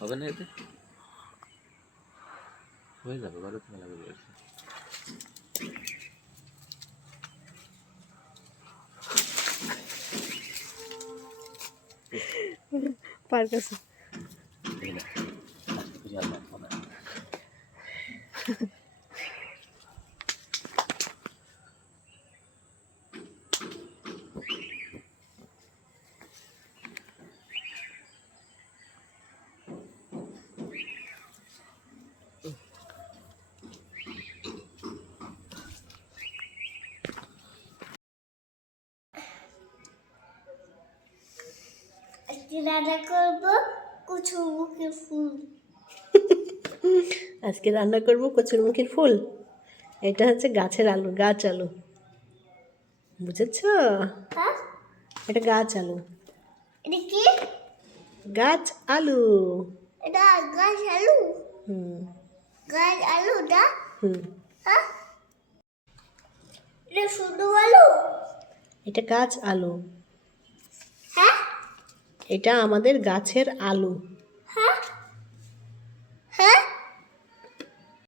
হবে না এতে? হয়ে যাবে বারো তো মেলা করে পার্ক পার কাছে এই না আজকে খুঁজে আনলাম মনে হয়। আজকে রান্না করব কুচু মুখের ফুল। আজকে রান্না করব কচুরমুখীর ফুল। এটা হচ্ছে গাছের আলু গাছ আলু। বুঝেছ? হ্যাঁ? এটা গাছ আলু। এটা কি? গাছ আলু। এটা গাছ আলু? হুম। গাছ আলুটা হুম। হ্যাঁ? এটা শুধু আলু? এটা গাছ আলু। এটা আমাদের গাছের আলু।